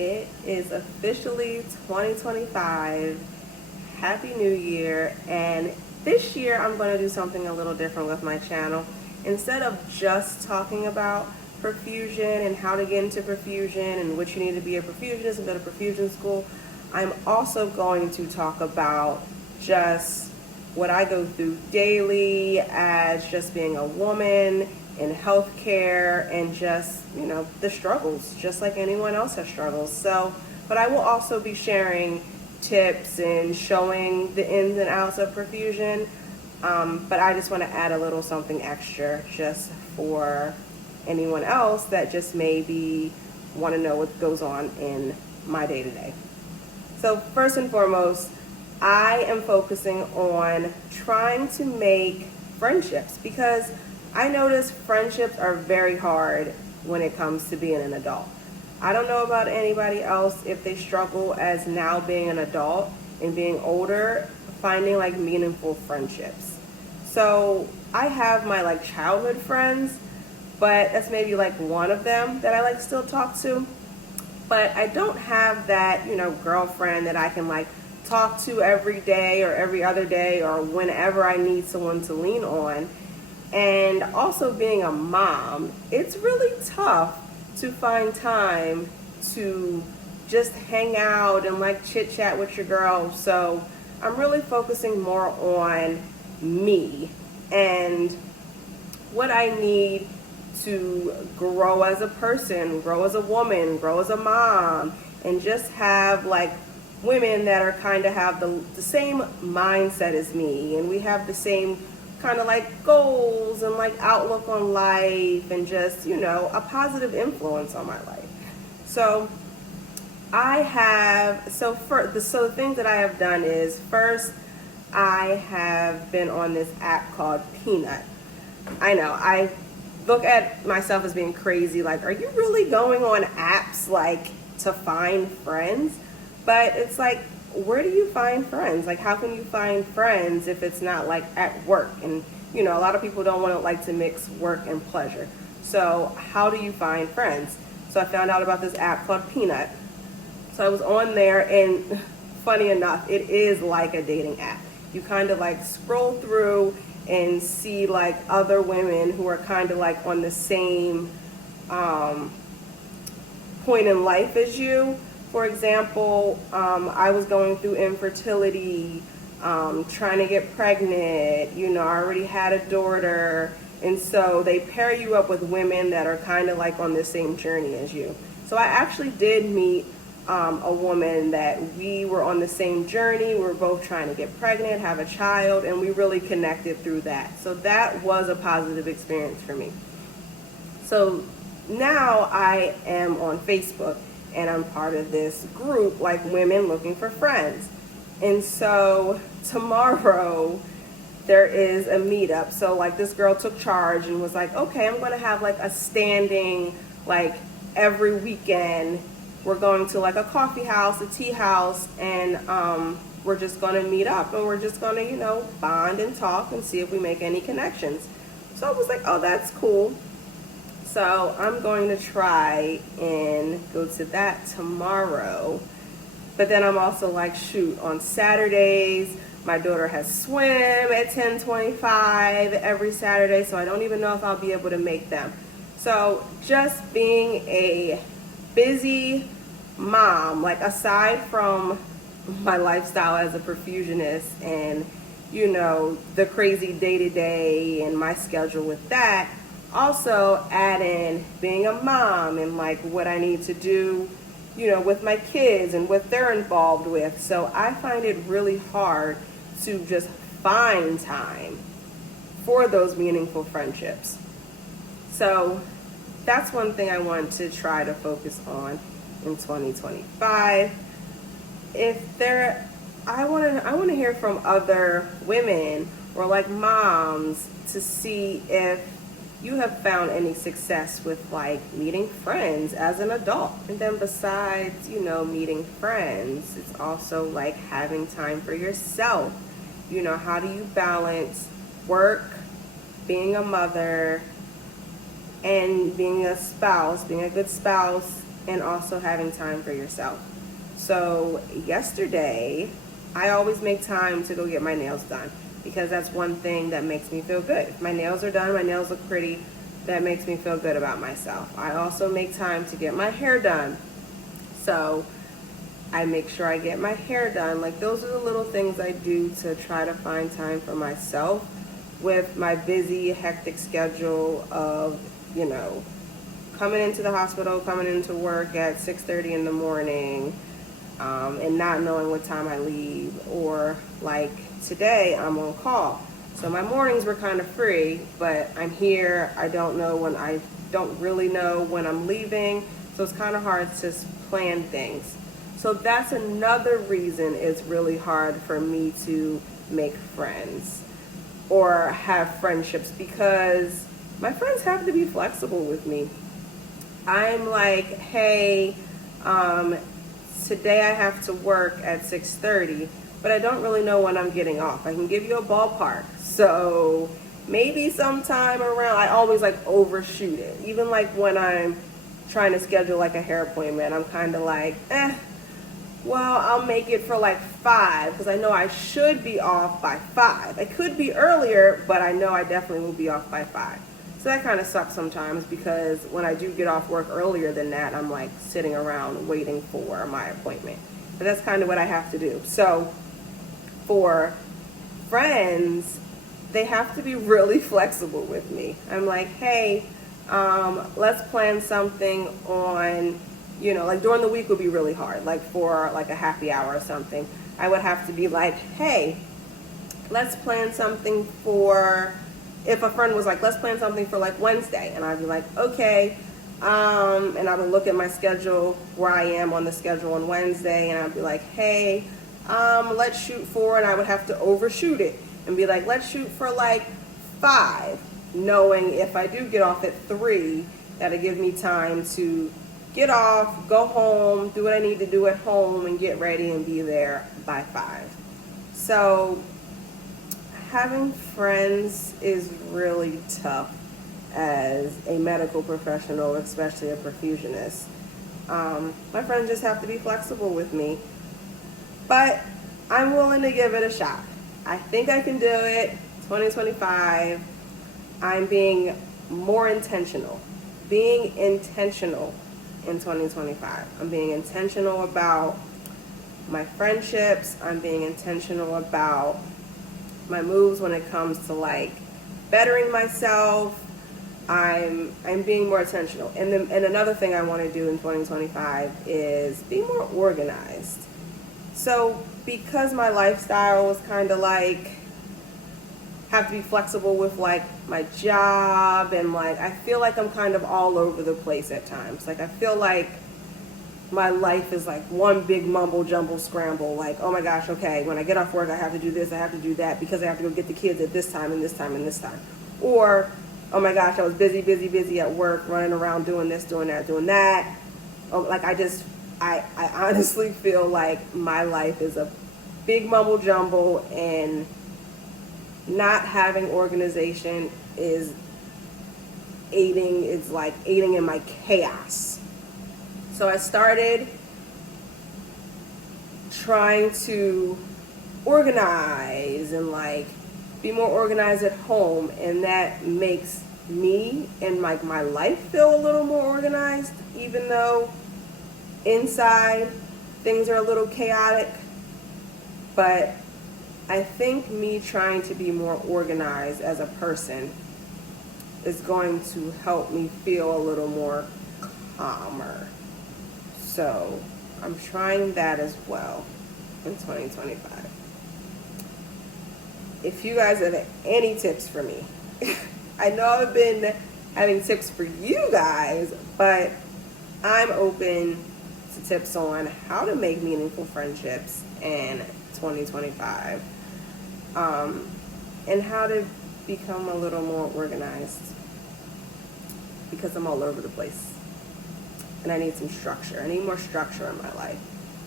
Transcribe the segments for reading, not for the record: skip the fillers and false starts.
It is officially 2025. Happy New Year. And this year I'm going to do something a little different with my channel. Instead of just talking about perfusion and how to get into perfusion and what you need to be a perfusionist and go to perfusion school, I'm also going to talk about just what I go through daily as just being a woman in healthcare and just, the struggles, just like anyone else has struggles. So, but I will also be sharing tips and showing the ins and outs of perfusion. But I just want to add a little something extra just for anyone else that just maybe want to know what goes on in my day-to-day. So first and foremost, I am focusing on trying to make friendships because I notice friendships are very hard when it comes to being an adult. I don't know about anybody else if they struggle as now being an adult and being older, finding like meaningful friendships. So I have my childhood friends, but that's maybe one of them that I still talk to. But I don't have that, girlfriend that I can talk to every day or every other day or whenever I need someone to lean on. And also being a mom, it's really tough to find time to just hang out and chit chat with your girl. So I'm really focusing more on me and what I need to grow as a person, grow as a woman, grow as a mom, and just have women that are kind of have the same mindset as me, and we have the same kind of goals and outlook on life and just, a positive influence on my life. So the things that I have done is, first, I have been on this app called Peanut. I know, I look at myself as being crazy, are you really going on apps to find friends? But it's where do you find friends? How can you find friends if it's not at work? And a lot of people don't want to mix work and pleasure. So how do you find friends? So I found out about this app called Peanut. So I was on there, and funny enough, it is like a dating app. You kind of scroll through and see other women who are kind of on the same point in life as you. For example, I was going through infertility, trying to get pregnant, I already had a daughter, and so they pair you up with women that are kind of on the same journey as you. So I actually did meet a woman that we were on the same journey. We were both trying to get pregnant, have a child, and we really connected through that. So that was a positive experience for me. So now I am on Facebook, and I'm part of this group, Women Looking for Friends. And so tomorrow there is a meetup. So this girl took charge and was okay, I'm going to have a standing, every weekend we're going to a coffee house, a tea house, and we're just going to meet up, and we're just going to, bond and talk and see if we make any connections. So I was oh, that's cool. So I'm going to try and go to that tomorrow. But then I'm also shoot, on Saturdays, my daughter has swim at 10:25 every Saturday, so I don't even know if I'll be able to make them. So just being a busy mom, aside from my lifestyle as a perfusionist and, the crazy day-to-day and my schedule with that, also add in being a mom and what I need to do, with my kids and what they're involved with. So I find it really hard to just find time for those meaningful friendships. So that's one thing I want to try to focus on in 2025. I want to hear from other women or moms to see if you have found any success with meeting friends as an adult. And then besides, meeting friends, it's also having time for yourself. How do you balance work, being a mother, and being a spouse, being a good spouse and also having time for yourself. So yesterday, I always make time to go get my nails done because that's one thing that makes me feel good. If my nails are done, my nails look pretty, that makes me feel good about myself. I also make time to get my hair done. So I make sure I get my hair done. Like, those are the little things I do to try to find time for myself with my busy, hectic schedule of, coming into the hospital, coming into work at 6:30 in the morning, and not knowing what time I leave. Or like today, I'm on call. So my mornings were kind of free, but I'm here. I don't really know when I'm leaving. So it's kind of hard to plan things. So that's another reason it's really hard for me to make friends or have friendships, because my friends have to be flexible with me. I'm like, hey, today I have to work at 6:30, but I don't really know when I'm getting off. I can give you a ballpark. So maybe sometime around, I always like overshoot it. Even like when I'm trying to schedule like a hair appointment, I'm kind of like, well, I'll make it for like 5 because I know I should be off by 5. I could be earlier, but I know I definitely will be off by 5. So that kind of sucks sometimes, because when I do get off work earlier than that, I'm like sitting around waiting for my appointment. But that's kind of what I have to do. So for friends, they have to be really flexible with me. I'm like, hey, let's plan something on, like during the week would be really hard. Like for like a happy hour or something, I would have to be like, hey, let's plan something for, if a friend was like, let's plan something for like Wednesday, and I'd be like, okay, and I would look at my schedule, where I am on the schedule on Wednesday, and I'd be like, hey, let's shoot for, and I would have to overshoot it and be like, let's shoot for like 5, knowing if I do get off at 3, that'll give me time to get off, go home, do what I need to do at home, and get ready and be there by 5. So having friends is really tough as a medical professional, especially a perfusionist. My friends just have to be flexible with me, but I'm willing to give it a shot. I think I can do it. 2025, I'm being more intentional. Being intentional in 2025. I'm being intentional about my friendships. I'm being intentional about my moves when it comes to like bettering myself. I'm being more intentional. And another thing I want to do in 2025 is be more organized. So because my lifestyle was kind of like, have to be flexible with like my job, and like I feel like I'm kind of all over the place at times. Like I feel like my life is like one big mumble jumble scramble. Like, oh my gosh, okay, when I get off work I have to do this, I have to do that, because I have to go get the kids at this time and this time and this time. Or, oh my gosh, I was busy at work, running around doing this, doing that, doing that. Like I honestly feel like my life is a big mumble jumble, and not having organization is aiding in my chaos. So I started trying to organize and like be more organized at home, and that makes me and like my life feel a little more organized, even though inside things are a little chaotic. But I think me trying to be more organized as a person is going to help me feel a little more calmer. So I'm trying that as well in 2025. If you guys have any tips for me, I know I've been having tips for you guys, but I'm open to tips on how to make meaningful friendships in 2025, and how to become a little more organized, because I'm all over the place and I need some structure. I need more structure in my life.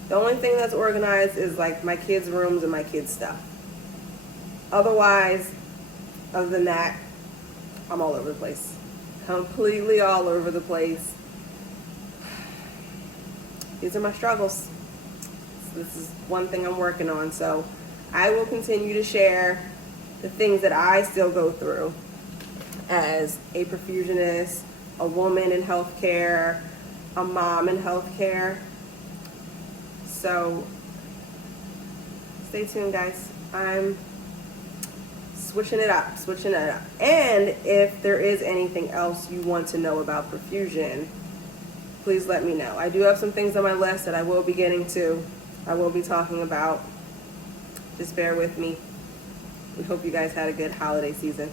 The only thing that's organized is like my kids' rooms and my kids' stuff. Other than that, I'm all over the place. Completely all over the place. these are my struggles. This is one thing I'm working on. So I will continue to share the things that I still go through as a perfusionist, a woman in healthcare, a mom in healthcare. So stay tuned, guys. I'm switching it up. And if there is anything else you want to know about perfusion, please let me know. I do have some things on my list that I will be getting to. I will be talking about. Just bear with me. We hope you guys had a good holiday season.